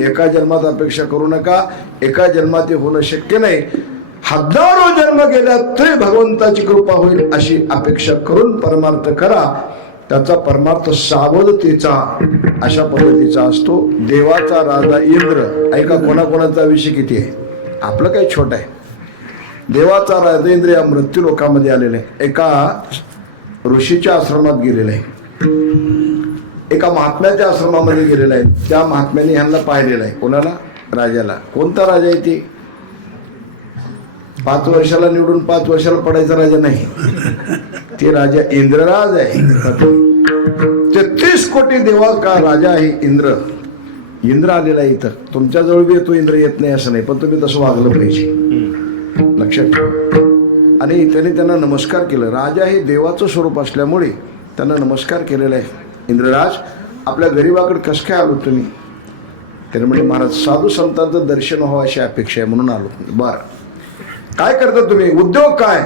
एका जन्मात अपेक्षा करू नका, एका जन्मात हे होणं शक्य नाही. हजारो जन्म गेल्या तरी भगवंताची कृपा होईल अशी अपेक्षा करून परमार्थ करा. त्याचा परमार्थ सावधतेचा अशा पद्धतीचा असतो. देवाचा राजा इंद्र, ऐका कोणाकोणाचा विषय किती आहे, आपलं काही छोट आहे. देवाचा राजा इंद्र या मृत्यू लोकामध्ये आलेला आहे. एका ऋषीच्या आश्रमात गेलेला आहे, एका महात्म्याच्या आश्रमामध्ये गेलेला आहे. त्या महात्म्याने ह्यांना पाहिलेलं आहे. कोणाला? राजाला. कोणता राजा आहे ते? 5 वर्षाला निवडून 5 वर्षाला पडायचा राजा नाही, ते राजा इंद्रराज आहे. 33 कोटी देवा का राजा आहे इंद्र. इंद्र आलेला आहे इथं. तुमच्या जवळ बी येतो इंद्र, येत नाही असं नाही, पण तुम्ही तसं वागलं पाहिजे, लक्षात ठेवा. आणि त्यांना नमस्कार केलं. राजा हे देवाचं स्वरूप असल्यामुळे त्यांना नमस्कार केलेला आहे. इंद्रराज, आपल्या गरीबाकडे कसं काय आलो तुम्ही? त्याने म्हणजे महाराज साधू संतांचं दर्शन व्हावं अशी अपेक्षा आहे म्हणून आलो. बरं, काय करता तुम्ही? उद्योग काय?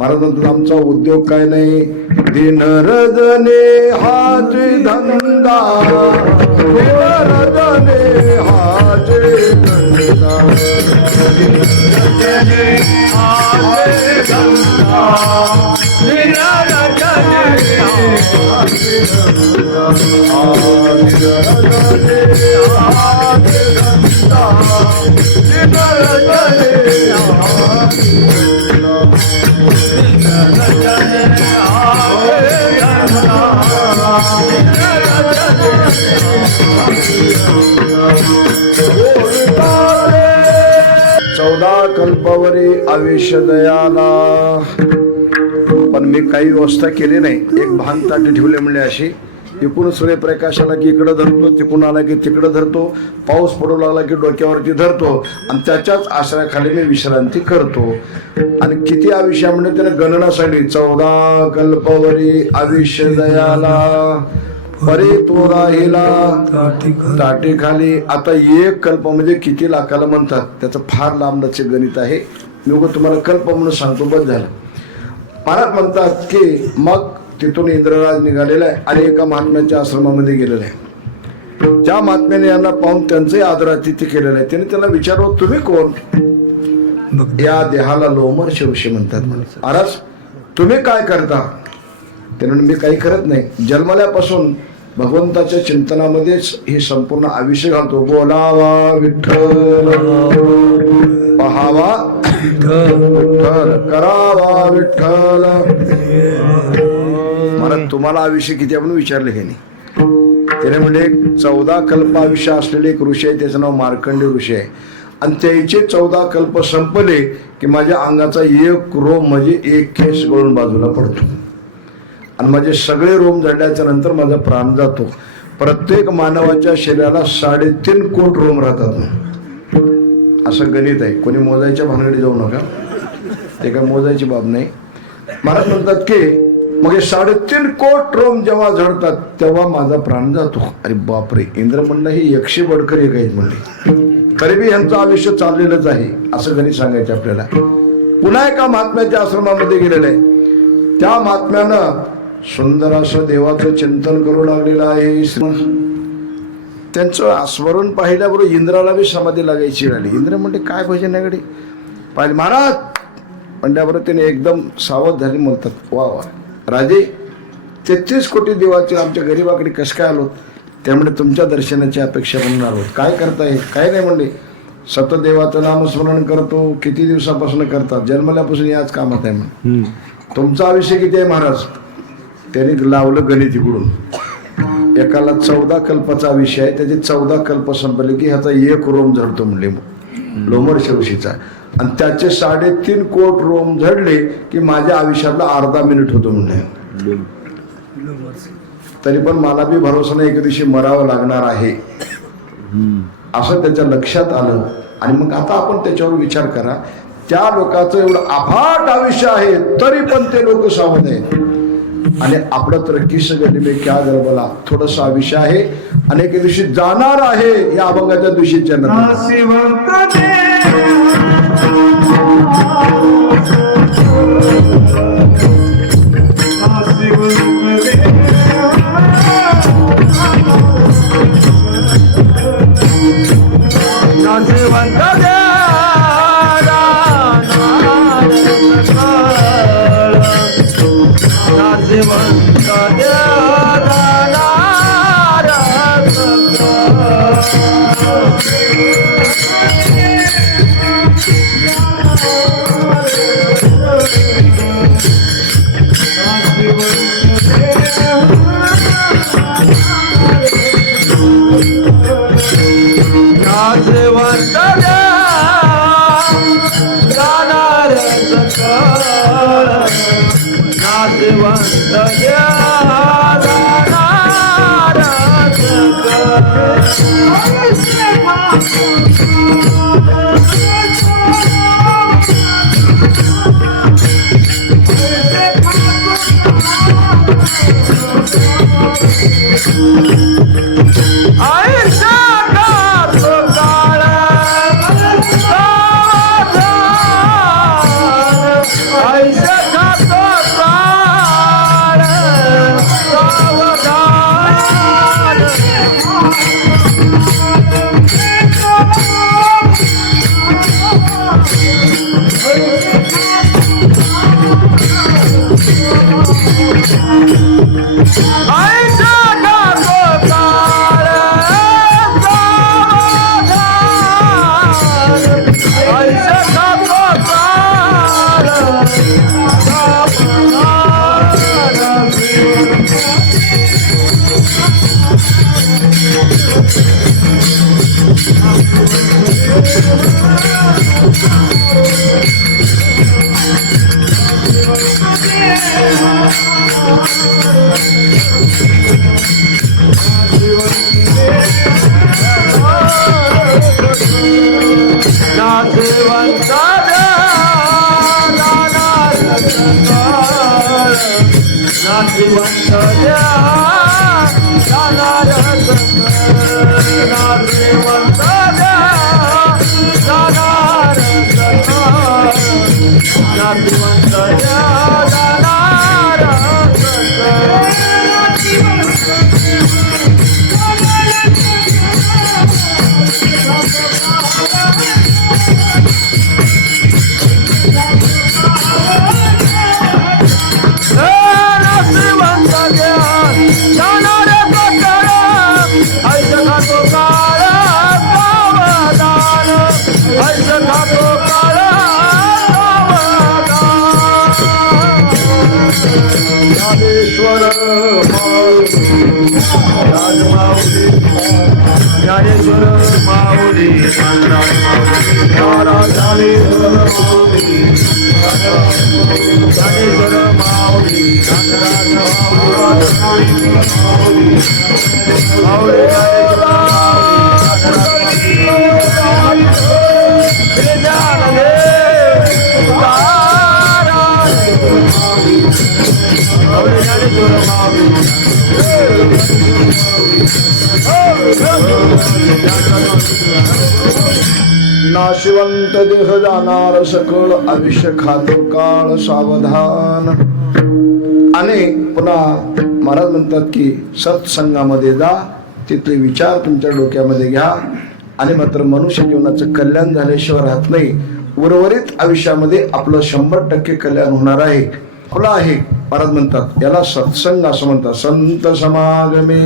महाराज म्हणतात आमचा उद्योग काय नाही, दिन रजने हाच धंदा, दिन रजने हाच धंदा, दिन रजने हाच धंदा, दिन रजने हाच धंदा, दिन रजने हाच धंदा, दिन रजने हाच चौदा कल्पावरी आवेश दयाला. पण मी काही व्यवस्था केली नाही. एक भान ताटे ठेवले म्हणले अशी, इकडून सूर्यप्रकाश आला की इकडं धरतो, तिकडून आला की तिकडं धरतो, पाऊस पडू लागला की डोक्यावरती धरतो, आणि त्याच्याच आश्रयाखाली मी विश्रांती करतो. आणि किती आयुष्य म्हणजे त्याने गणना सांगली. 14 कल्पवरी आयुष्य दयाला, परे तो राहिला ताटे खाली. आता एक कल्प म्हणजे किती लाखाला म्हणतात, त्याचं फार लांबचं गणित आहे. मी तुम्हाला कल्प म्हणून सांगतो, बस झालं. महाराज म्हणतात की मग तिथून इंद्रराज निघालेला आहे आणि एका महात्म्याच्या आश्रमामध्ये गेलेला आहे. त्या महात्म्याने यांना पाहून त्यांचंही आदरातिथ्य केलेलं आहे. त्याने त्याला विचारलं, तुम्ही कोण? या देहाला लोमर ऋषी म्हणतात. महाराज तुम्ही काय करता? त्याने मी काही करत नाही, जन्मल्यापासून भगवंताच्या चिंतनामध्येच हे संपूर्ण आयुष्य घालतो. बोलावा विठ्ठल, पहावा विठ्ठल, करावा विठ्ठल. मला तुम्हाला आयुष्य किती आपण विचारले हे नाही. त्याने म्हणजे 14 कल्प आयुष्य असलेले एक ऋषी आहे, त्याचं नाव मार्कंडेय ऋषी आहे. आणि त्याचे 14 कल्प संपले की माझ्या अंगाचा एक रोम म्हणजे एक केस गळून बाजूला पडतो, आणि माझे सगळे रोम जडल्याच्या नंतर माझा प्राण जातो. प्रत्येक मानवाच्या शरीराला 3.5 कोट रोम राहतात. असं गणित आहे. कोणी मोजायच्या भानगडी जाऊ नका, ते काय मोजायची बाब नाही. महाराज म्हणतात की मग 3.5 कोट रोम जेव्हा झडतात तेव्हा माझा प्राण जातो. अरे बापरे, इंद्र म्हणलं हे 100 बडकर एक आहेत म्हणले, तरी बी यांचं आयुष्य चाललेलंच आहे असं गणित सांगायचं आपल्याला. पुन्हा एका महात्म्याच्या आश्रमामध्ये गेलेलं आहे. त्या महात्म्यानं सुंदर असं देवाचं चिंतन करू लागलेलं आहे. त्यांचं स्मरण पाहिल्याबरोबर इंद्राला बी समाधी लागायची राहिली. इंद्र म्हणते काय भजन आहे गडी पाहिले महाराज म्हणल्याबरोबर त्याने एकदम सावध झाले. म्हणतात वा वा राजे, 33 कोटी देवाचे आमच्या गरीबाकडे कसं काय आलो? त्यामुळे तुमच्या दर्शनाची अपेक्षा म्हणून आलो. काय करताय? काय नाही म्हणले, सतदेवाचं नामस्मरण करतो. किती दिवसापासून करतात? जन्मल्यापासून याच कामात आहे म्हणून. तुमचं आयुष्य किती आहे महाराज? त्याने लावलं गणित इकडून. एकाला 14 कल्पाचा विषय आहे, त्याचे 14 कल्प संपले की ह्याचा एक रोम झडतो म्हणले लोमर ऋषीचा, आणि त्याचे 3.5 कोट रोम झडले की माझ्या आयुष्यातला अर्धा मिनिट होतो म्हणले. तरी पण मला बी भरोसा नाही, एका दिवशी मरावं लागणार आहे असं त्याच्या लक्षात आलं. आणि मग आता आपण त्याच्यावर विचार करा, त्या लोकांचं एवढं अफाट आयुष्य आहे तरी पण ते लोक सावध आहेत. आणि आपलं तर किस गली में क्या गरबला थोडस आयुष्य आहे, आणि एके दिवशी जाणार आहे. या अभंगाच्या दिवशी जन्म नाशिवंत देह जाणार सकळ आयुष्य खातो काळ सावधान. आणि पुन्हा महाराज म्हणतात की सत्संगामध्ये जा, तिथले विचार तुमच्या डोक्यामध्ये घ्या आणि मात्र मनुष्य जीवनाचं कल्याण झाल्याशिवाय राहत नाही. उर्वरित आयुष्यामध्ये आपलं 100% कल्याण होणार आहे. आपला आहे महाराज म्हणतात याला सत्संग असं म्हणतात. संत समागमे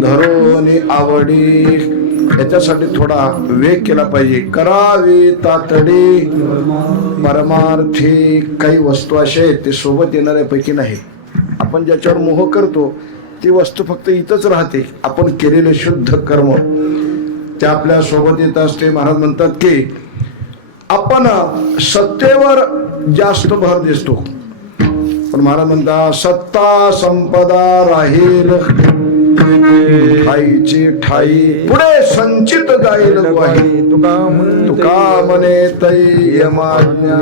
धरोनी आवडी, याच्यासाठी थोडा वेग केला पाहिजे. करावी तातडी परमार्थी. काही वस्तू अशा आहेत ते सोबत येणाऱ्यापैकी नाही. आपण ज्याच्यावर मोह करतो ती वस्तू फक्त इथंच राहते. आपण केलेले शुद्ध कर्म ते आपल्या सोबत येत असते. महाराज म्हणतात की आपण सत्तेवर जास्त भर दिसतो, पण महाराज म्हणतात सत्ता संपदा राहील ठाईची ठाई, पुढे संचित जाईल वाही. तुका म्हणे तै यमाज्ञा.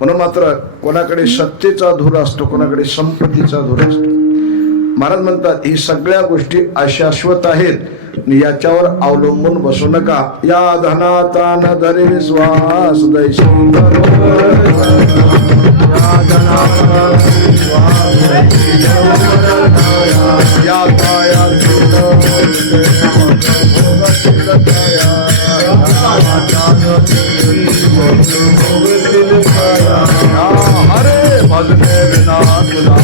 म्हणून मात्र कोणाकडे सत्तेचा धूर असतो, कोणाकडे संपत्तीचा धूर असतो. महाराज म्हणतात ही सगळ्या गोष्टी अशाश्वत आहेत, याच्यावर अवलंबून बसू नका. या धनाता न धरे विश्वास दैशी हरे भजने विना तुझा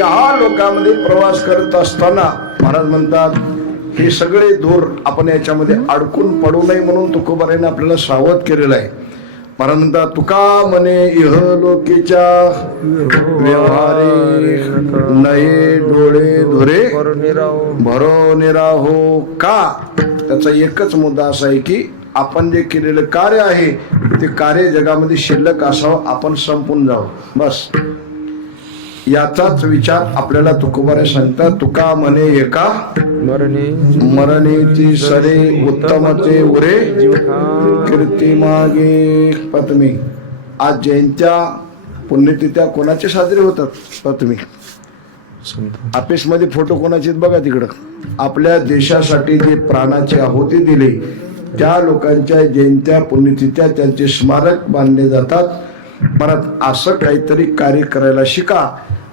या लोकांमध्ये प्रवास करत असताना महाराज म्हणतात हे सगळे धूर आपण याच्यामध्ये अडकून पडू नये म्हणून तुकोबाराने आपल्याला सावध केलेलं आहे. महाराज म्हणतात तुका म्हणे इह लोकीच्या व्यवहारे नये डोळे धुरे भरो निराहो. का त्याचा एकच मुद्दा असा आहे की आपण जे केलेलं कार्य आहे ते कार्य जगामध्ये शिल्लक असावं, आपण संपून जावं, बस याचाच विचार आपल्याला तुकोबारे सांगतात. तुका म्हणे एका मरणेची सरे उत्तमते उरे कीर्ती मागे. पत्मी आज जयंत्या पुण्यतिथ्या कोणाचे साजरे होतात? पत्मी ऑफिस मध्ये फोटो कोणाचे बघा तिकडं. आपल्या देशासाठी जे प्राणाची आहुती दिली त्या लोकांच्या जयंत्या पुण्यतिथ्या त्यांचे स्मारक बांधले जातात. परत असं काहीतरी कार्य करायला शिका.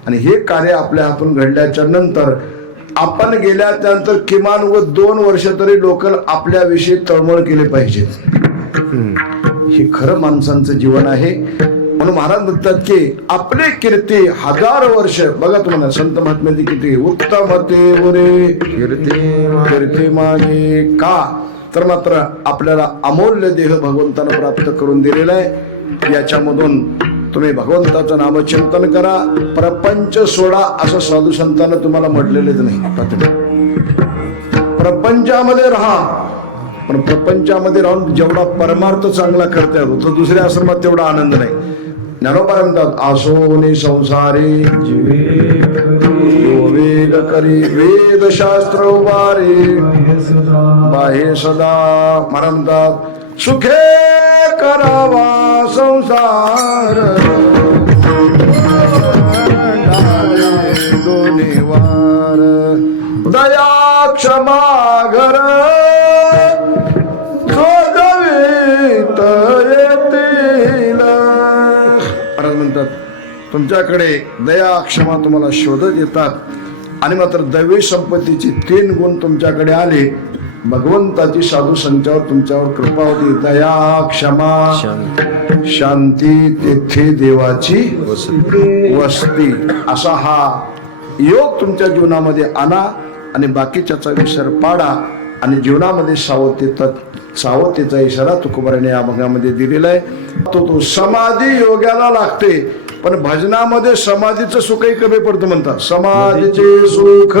आणि हे कार्य आपल्या हातून घडल्याच्या नंतर आपण गेल्यानंतर किमान 2 वर्ष तरी लोक आपल्याविषयी तळमळ केले पाहिजेत. हे खरं माणसांचं जीवन आहे. म्हणून महाराज म्हणतात की आपले कीर्ती 1000 वर्ष बघा तुम्हाला संत महात्म्याची किती उत्तम ते उरे कीर्ती मागे. का तर मात्र आपल्याला अमूल्य देह भगवंतानं प्राप्त करून दिलेला आहे. याच्यामधून तुम्ही भगवंताचं नामचिंतन करा, प्रपंच सोडा असं साधू संतांना तुम्हाला म्हटलेलेच नाही. प्रपंचामध्ये राहा, पण प्रपंचामध्ये राहून जेवढा परमार्थ चांगला करता येतो तो दुसऱ्या आश्रमात तेवढा आनंद नाही. ज्ञानोबा म्हणतात आसोनी संसारी वेद करी वेद शास्त्र उभारी बाहे सदा. महाराज म्हणतात सुखे करावा संसार दोन्ही वार दया क्षमा घर शोधवीत येतील. महाराज म्हणतात तुमच्याकडे दया क्षमा तुम्हाला शोधत येतात आणि मात्र दैवी संपत्तीचे 3 गुण तुमच्याकडे आले. भगवंताची साधू संतांवर तुमच्यावर कृपा होती. दया क्षमा शांती तेथे देवाची वस्ती. असा हा योग तुमच्या जीवनामध्ये आणा आणि बाकीच्याचा विसर पाडा आणि जीवनामध्ये सावधतेचा इशारा तुकोबाराने या भागामध्ये दिलेला आहे. तो समाधी योगाला लागते, पण भजनामध्ये समाधीचं सुखही कमी पडतं म्हणतात. समाधीचे सुख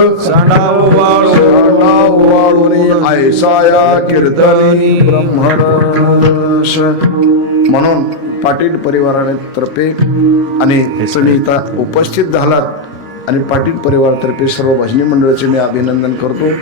ऐसाया कीर्तनी ब्रह्मरस. म्हणून पाटील परिवाराने तर्फे आणि तुम्ही इथं उपस्थित झालात आणि पाटील परिवारातर्फे सर्व भजनी मंडळाचे मी अभिनंदन करतो.